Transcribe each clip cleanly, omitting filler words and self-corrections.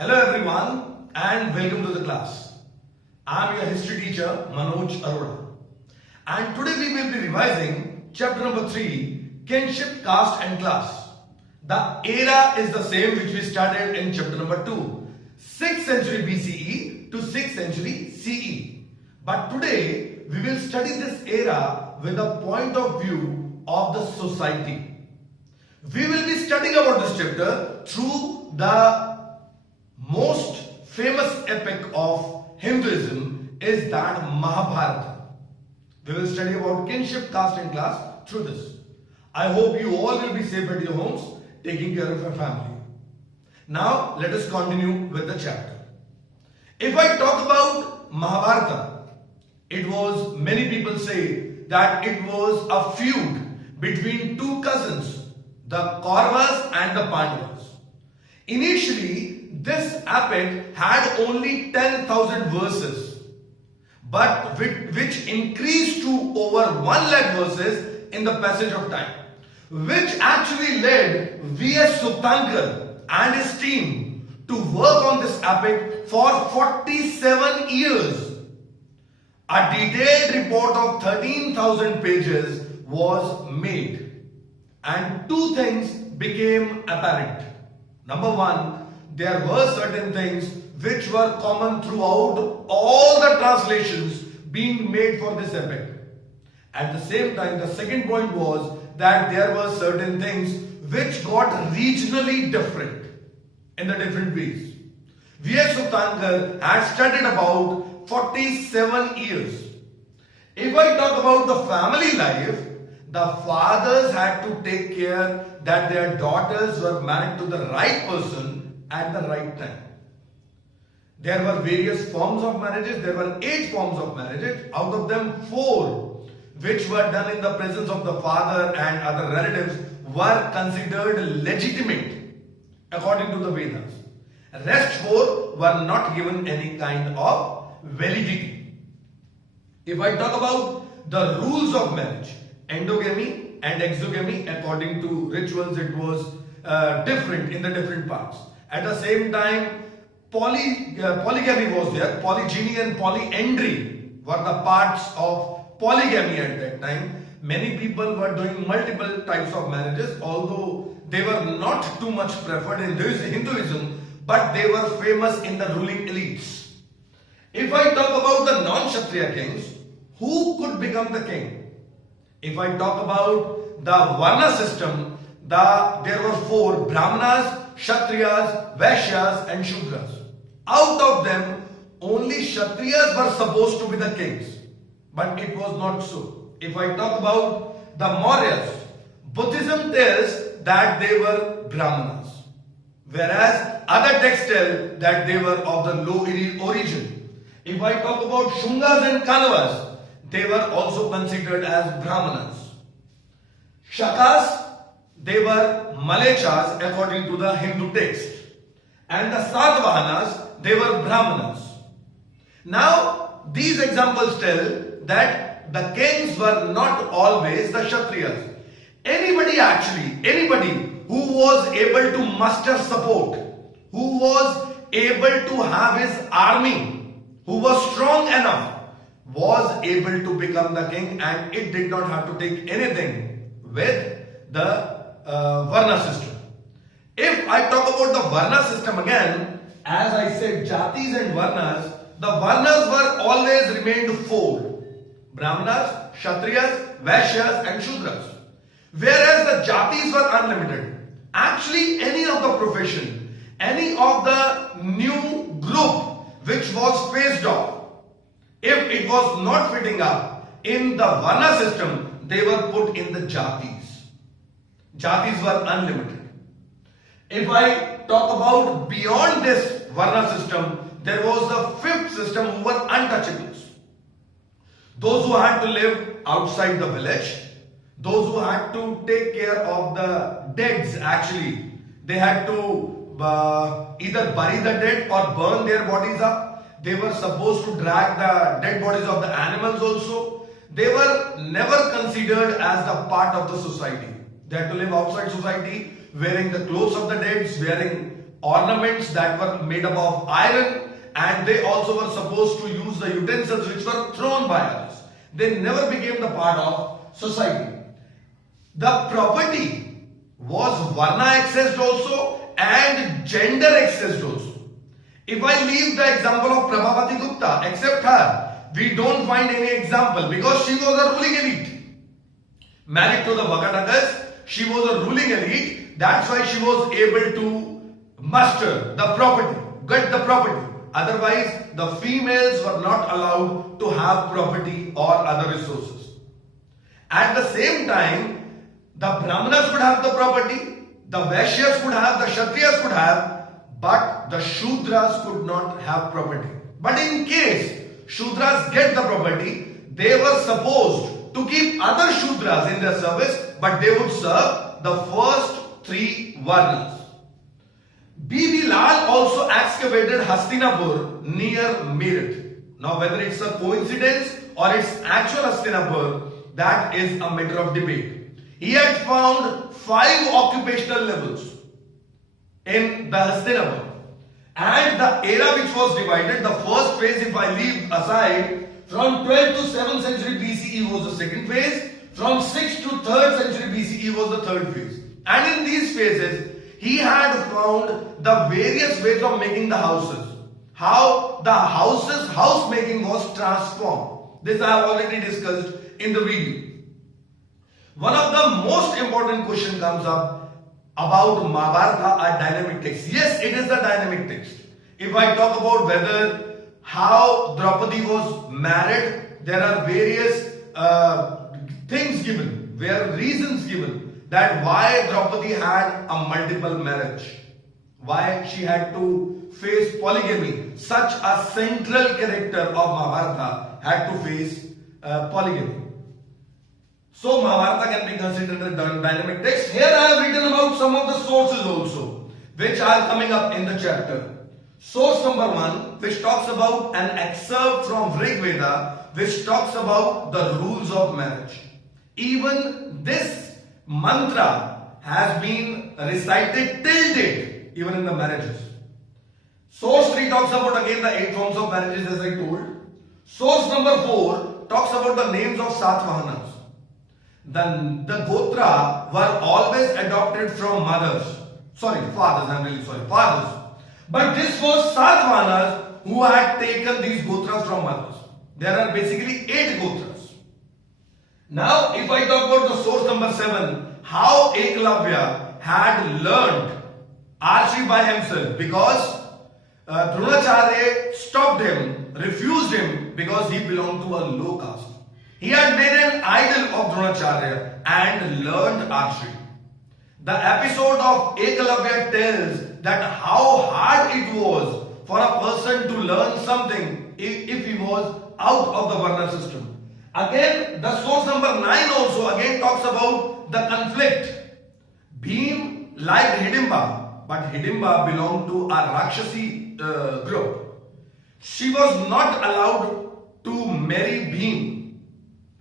Hello everyone and welcome to the class. I am your history teacher Manoj Arora, and today we will be revising chapter number 3, Kinship, Caste and Class. The era is the same which we started in chapter number 2, 6th century BCE to 6th century CE. But today we will study this era with a point of view of the society. We will be studying about this chapter through the most famous epic of Hinduism is that Mahabharata. We will study about kinship, caste and class through this. I hope you all will be safe at your homes, taking care of your family. Now let us continue with the chapter. If I talk about Mahabharata, many people say that it was a feud between two cousins, the Kauravas and the Pandavas. Initially, this epic had only 10,000 verses, but which increased to over 1 lakh verses in the passage of time, which actually led V.S. Subtankar and his team to work on this epic for 47 years. A detailed report of 13,000 pages was made, and two things became apparent. Number one, there were certain things which were common throughout all the translations being made for this epic. At the same time, the second point was that there were certain things which got regionally different in the different ways. V.S. Subtankar had studied about 47 years. If I talk about the family life, the fathers had to take care that their daughters were married to the right person at the right time. There were various forms of marriages. There were 8 forms of marriages. Out of them, 4 which were done in the presence of the father and other relatives were considered legitimate according to the Vedas. Rest 4 were not given any kind of validity. If I talk about the rules of marriage, endogamy and exogamy, according to rituals, it was different in the different parts. At the same time, polygamy was there. Polygyny and polyandry were the parts of polygamy at that time. Many people were doing multiple types of marriages, although they were not too much preferred in Hinduism, but they were famous in the ruling elites. If I talk about the non-Kshatriya kings, who could become the king? If I talk about the Varna system, there were 4 Brahmanas, Kshatriyas, Vaishyas and Shudras. Out of them, only Kshatriyas were supposed to be the kings. But it was not so. If I talk about the Mauryas, Buddhism tells that they were Brahmanas, whereas other texts tell that they were of the low origin. If I talk about Shungas and Kanavas, they were also considered as Brahmanas. Shakas, they were Malechas according to the Hindu text. And the Satavahanas, they were Brahmanas. Now, these examples tell that the kings were not always the Kshatriyas. Anybody who was able to muster support, who was able to have his army, who was strong enough, was able to become the king, and it did not have to take anything with the Varna system. If I talk about the Varna system again, as I said, Jatis and Varnas, the Varnas were always remained 4. Brahmanas, Kshatriyas, Vaishyas and Shudras. Whereas the Jatis were unlimited. Actually, any of the profession, any of the new group which was phased off, if it was not fitting up in the Varna system, they were put in the Jatis. Jatis were unlimited. If I talk about beyond this Varna system, there was the 5th system who were untouchables. Those who had to live outside the village, those who had to take care of the deads actually. They had to either bury the dead or burn their bodies up. They were supposed to drag the dead bodies of the animals also. They were never considered as the part of the society. They had to live outside society, wearing the clothes of the dead, wearing ornaments that were made up of iron, and they also were supposed to use the utensils which were thrown by others. They never became the part of society. The property was Varna accessed also and gender accessed also. If I leave the example of Prabhavati Gupta, except her, we don't find any example because she was a ruling elite. Married to the Vakatakas, she was a ruling elite. That's why she was able to muster the property, get the property. Otherwise, the females were not allowed to have property or other resources. At the same time, the Brahmanas could have the property, the Vaishyas could have, the Kshatriyas could have, but the Shudras could not have property. But in case Shudras get the property, they were supposed to keep other Shudras in their service, but they would serve the first three Varnas. B.B. Lal also excavated Hastinapur near Meerut. Now whether it's a coincidence or it's actual Hastinapur, that is a matter of debate. He had found 5 occupational levels in the Hastinapur. And the era which was divided, the first phase, if I leave aside, from 12th to 7th century BCE was the second phase, from 6th to 3rd century BCE was the third phase. And in these phases, he had found the various ways of making the houses. How the house making was transformed. This I have already discussed in the video. One of the most important question comes up about Mahabharata, a dynamic text. Yes, it is a dynamic text. If I talk about whether how Draupadi was married, there are various things given, reasons given that why Draupadi had a multiple marriage, why she had to face polygamy. Such a central character of Mahabharata had to face polygamy. So Mahabharata can be considered a dynamic text. Here I have written about some of the sources also, which are coming up in the chapter. Source number 1, which talks about an excerpt from Rig Veda, which talks about the rules of marriage. Even this mantra has been recited till date, even in the marriages. Source 3 talks about again the 8 forms of marriages, as I told. Source number 4 talks about the names of Satvahanas. The Gotra were always adopted from fathers. Fathers. But this was Satvahanas who had taken these Gotras from mothers. There are basically 8 Gotras. Now, if I talk about the source number 7, how Eklavya had learned archery by himself, because Dronacharya stopped him, refused him because he belonged to a low caste. He had made an idol of Dronacharya and learned archery. The episode of Eklavya tells that how hard it was for a person to learn something if he was out of the Varna system. Again, the source number 9 also again talks about the conflict. Bhim liked Hidimba, but Hidimba belonged to a Rakshasi group. She was not allowed to marry Bhim.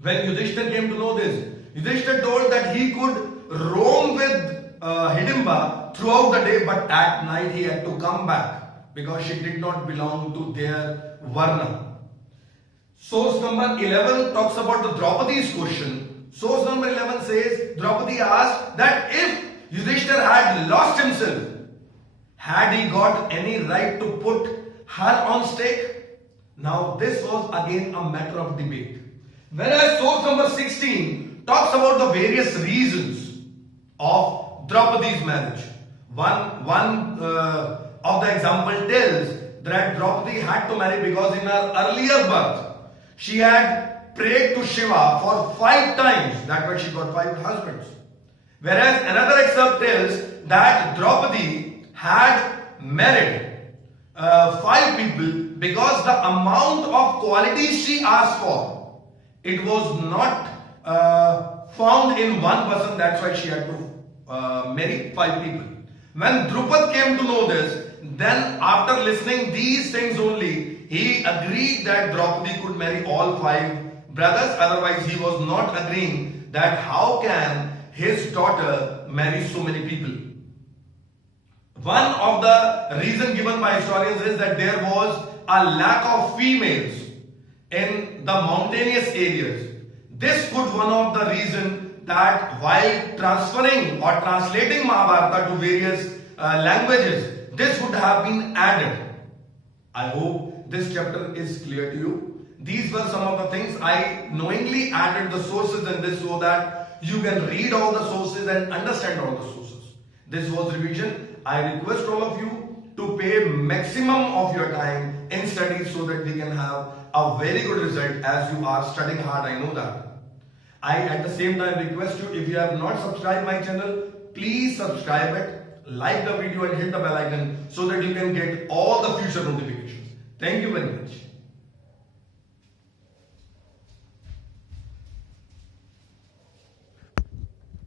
When Yudhishthir came to know this, Yudhishthir told that he could roam with Hidimba throughout the day, but at night he had to come back because she did not belong to their Varna. Source number 11 talks about the Draupadi's question. Source number 11 says Draupadi asked that if Yudhishthir had lost himself, had he got any right to put her on stake? Now this was again a matter of debate. Whereas source number 16 talks about the various reasons of Draupadi's marriage. One of the example tells that Draupadi had to marry because in her earlier birth, she had prayed to Shiva for 5 times. That's why she got 5 husbands. Whereas another excerpt tells that Draupadi had married 5 people because the amount of qualities she asked for, it was not found in one person. That's why she had to marry 5 people. When Drupad came to know this, then after listening these things only, he agreed that Draupadi could marry all 5 brothers. Otherwise, he was not agreeing that how can his daughter marry so many people. One of the reason given by historians is that there was a lack of females in the mountainous areas. This could one of the reason that while transferring or translating Mahabharata to various languages, this would have been added. I hope this chapter is clear to you. These were some of the things I knowingly added the sources in this so that you can read all the sources and understand all the sources. This was revision. I request all of you to pay maximum of your time in studies so that we can have a very good result as you are studying hard. I know that. I at the same time request you, if you have not subscribed my channel, please subscribe it, like the video and hit the bell icon so that you can get all the future notifications. Thank you very much.